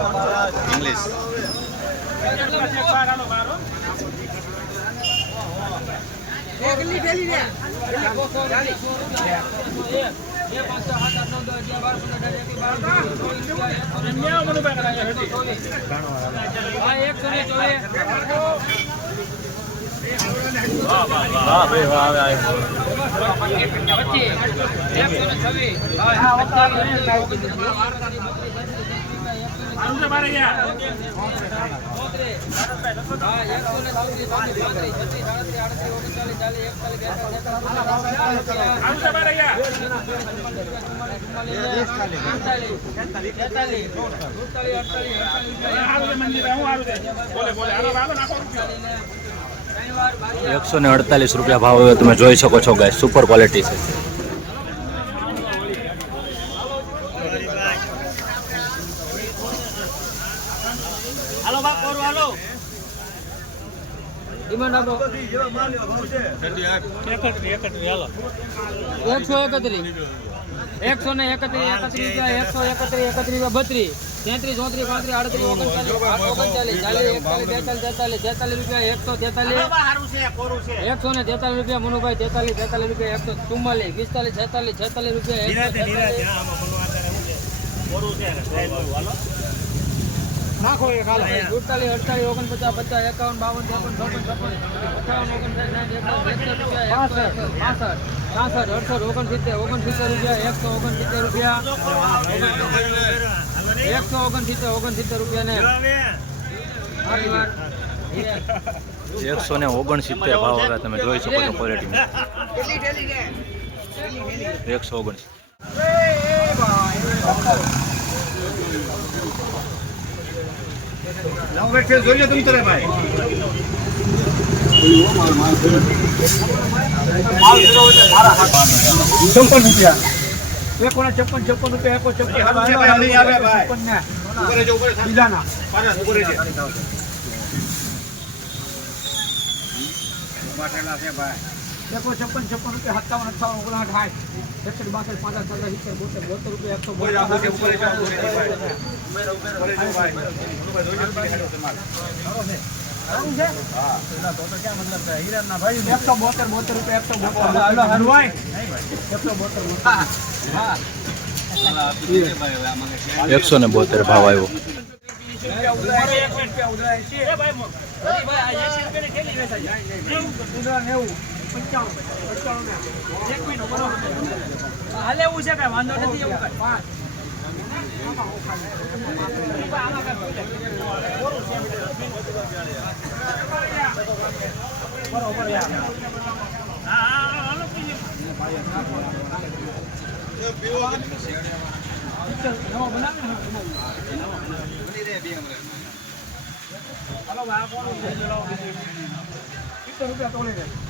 English વાહ ભાઈ ને અડતાલીસ રૂપિયા ભાવ તમે જોઈ શકો છો ગાય સુપર ક્વોલિટી છે. એકસો એકત્રીસ. એકસો ને એકત્રીસ એકત્રીસ એકસો એકત્રીસ એકત્રીસ બત્રીસ. તેત્રીસ ચોત્રીસ પાંત્રીસ આડત્રીસ ઓગણચાલીસ ઓગણચાલીસ ચાલીસ એકતાલીસ બેતાલીસ તેતાલીસ તેતાલીસ રૂપિયા એકસો તેતાલીસ એકસો ને તેતાલીસ રૂપિયા મનુભાઈ તેતાલીસ તેતાલીસ રૂપિયા એકસો ચુમ્માલીસ પિસ્તાલીસ છેતાલીસ છેતાલીસ રૂપિયા એકસો તેતાલીસ સુડતાલીસ અડતાલીસ ઓગણપચાસ પચાસ એકાવન બાવન ત્રેપન ચોપન છપ્પન અઠાવન ઓગણસાઠ પાસઠ છાસઠ અડસઠ ઓગણસિત્તેર ઓગણસિત્તેર રૂપિયા એકસો ઓગણસિત્તેર રૂપિયા એકસો ઓગણસિત્તેર ઓગણસિત્તેર રૂપિયા ને. એકસો ને ઓગણસિત્તેર ભાવ હવે તમે જોઈ શકો છો ક્વોલિટીમાં એકસો ઓગણસિત્તેર છપ્પન રૂપિયા એકો ના છપ્પન છપ્પન રૂપિયા એકો છપ્પન ને બીજાના એકો છપ્પન છપ્પન રૂપિયા સત્તાવન અઠાવન ઓગણસાઠ સાઠ એકસઠ બાસઠ પાંચ પચાસ સિત્તેર બોતેર બોતેર રૂપિયા એકસો એકસો બોતેર બોતેર રૂપિયા એકસો બોતેર એકસો બોતેર એકસો ને બોતેર ભાવ આવ્યો હાલે એવું છે કઈ વાંધો નથી એવું કઈ રૂપિયા દે બોલુભાઈ સારું છે આ તો લઈ છે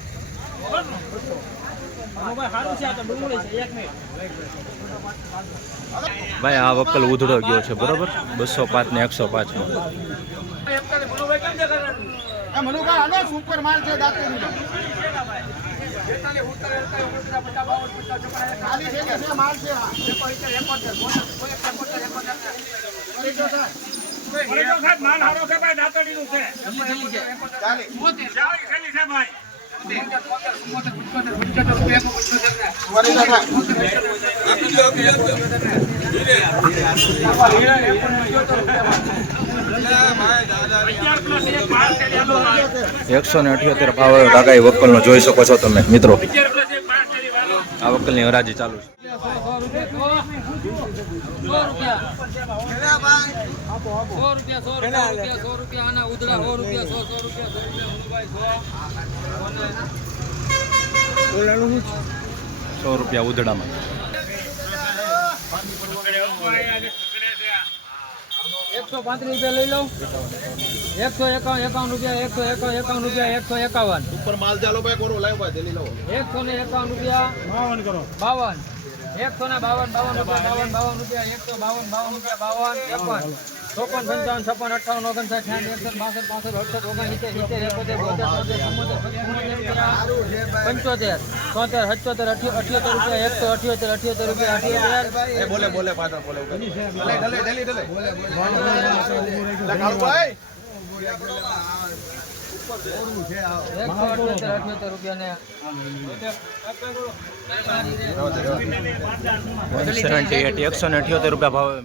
ભાઈ આ વકલ ઉધડો ગયો છે બરોબર? બસો પાંચ ને એકસો પાંચમાં સુપર માલ છે દાંતેલી ખાલી છે કે છે માલ છે? માલ હારો છે. ભાઈ દાતડીનું છે ચાલી છે ભાઈ. એકસો ને અઠ્યોતેર ભાવ આવ્યો કાકા એ વકલનો જોઈ શકો છો તમે, મિત્રો. આ વકલ વકલની હરાજી ચાલુ છે. સો રૂપિયા. સો રૂપિયા સો રૂપિયા સો રૂપિયા આના ઉદડા સો રૂપિયા સો સો રૂપિયા સો રૂપિયા સો. રૂપિયા આ એકસો પાંત્રીસ રૂપિયા લઈ લઉં. એકસો એકાવન એકાવન રૂપિયા એકસો એકાવન એકાવન રૂપિયા એકસો એકાવન. ઉપર માલ ચાલો ભાઈ કોરો લાવ ભાઈ જલ્દી લાવો. એકસો ને એકાવન રૂપિયા. બાવન કરો બાવન. એકસો ને બાવન બાવન રૂપિયા બાવન બાવન રૂપિયા એકસો બાવન બાવન રૂપિયા બાવન ત્રેપન ચોપન પંચાવન છપ્પન અઠાવન ઓગણસાઠ સાઠ એકસઠ બાસઠ પાસઠ અડસઠ ઓગણસિત્તેર સિત્તેર એકોતેર બોતેર પંચોતેર તોતેર સત્યોતેર અઠ્યોતેર રૂપિયા એકસો અઠ્યોતેર અઠ્યોતેર રૂપિયા અઠ્યોતેર. બોલે બોલે પાત્ર બોલે. એકસો ને અઠ્યોતેર રૂપિયા ભાવે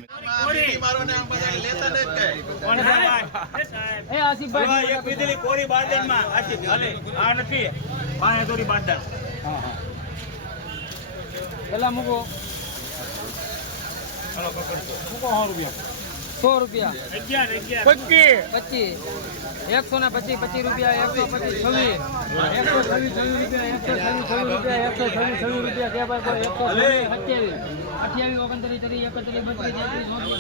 પેલા મૂકો. મૂકો સો રૂપિયા. અગિયાર રૂપિયા. પચીસ. એકસો ને પચીસ પચીસ રૂપિયા એકસો પચીસ છવ્વીસ. એકસો છવ્વીસ છવ્વીસ રૂપિયા એકસો છવ્વીસ છવ્વીસ રૂપિયા એકસો છવ્વીસ છવ્વીસ રૂપિયા ત્યાં ભાઈ કોઈ એકસો છવ્વીસ સત્યાવીસ. અઠ્યાવીસ ઓગણત્રીસ ત્રીસ એકત્રીસ બત્રીસ તેત્રીસ ચોત્રીસ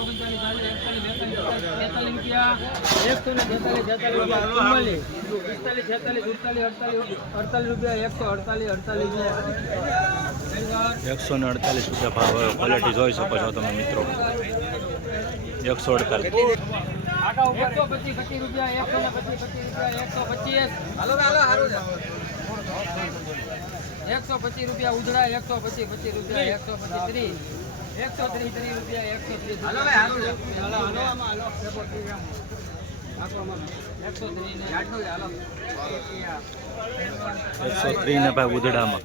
ઓગણચાલીસ ચાલીસ એકતાલીસ બેતાલીસ તેતાલીસ રૂપિયા. એકસો ને બેતાલીસ તેતાલીસ રૂપિયા ચુમ્માલીસ. પિસ્તાલીસ છેતાલીસ સુડતાલીસ અડતાલીસ અડતાલીસ રૂપિયા એકસો અડતાલીસ અડતાલીસ રૂપિયા. એકસો ને અડતાલીસ રૂપિયા ભાવ ક્વોલિટી જોઈ શકો છો તમે મિત્રો. એકસો અડતાલીસ. એકસો પચીસ રૂપિયા એકસો ને પચીસ પચીસ રૂપિયા એકસો પચીસ. એકસો પચીસ રૂપિયા ઉજળા એકસો પચીસ પચીસ રૂપિયા એકસો પચીસ ત્રીસ. એકસો ત્રીસ ત્રીસ રૂપિયા એકસો ત્રીસ એકસો ત્રીસ ને એકસો ત્રીસ ને ભાઈ ઉધડામાં.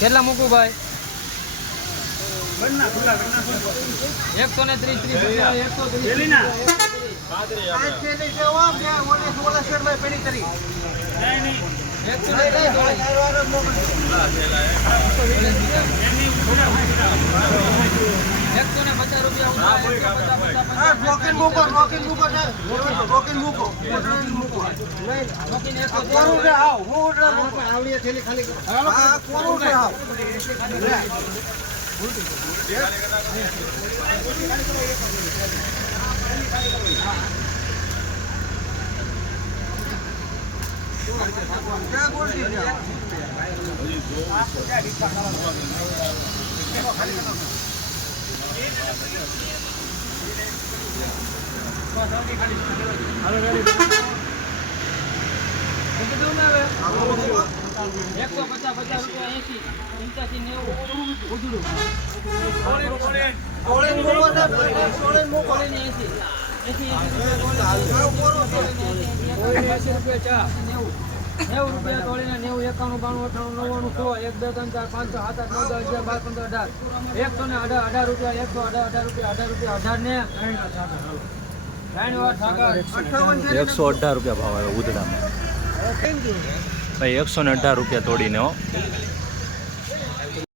કેટલા મૂકું ભાઈ એકસો ને ત્રીસ ત્રીસ એકસો ત્રીસ એકસો ને પચાસ રૂપિયા ઉજળા, એકસો પચાસ, પચાસ, મૂકીને એકસો ત્રીસ. કીધું ને હવે? પચાસ પચાસ રૂપિયા એસી નેવું એસી એસી રૂપિયા ચા. નેવું નેવું રૂપિયા તોડીને નેવું એકાણું બાણું અઠાણું નવ્વાણું સો એક બે ત્રણ ચાર પાંચ છ સાત આઠ નવ દસ અગિયાર બાર પંદર અઢાર. એકસો ને અઢાર અઢાર રૂપિયા એકસો અઢાર અઢાર રૂપિયા અઢાર રૂપિયા અઢાર ને એકસો અઢાર રૂપિયા ભાવ આવે ઉદડામાં ભાઈ એકસો ને અઢાર રૂપિયા તોડીને હો.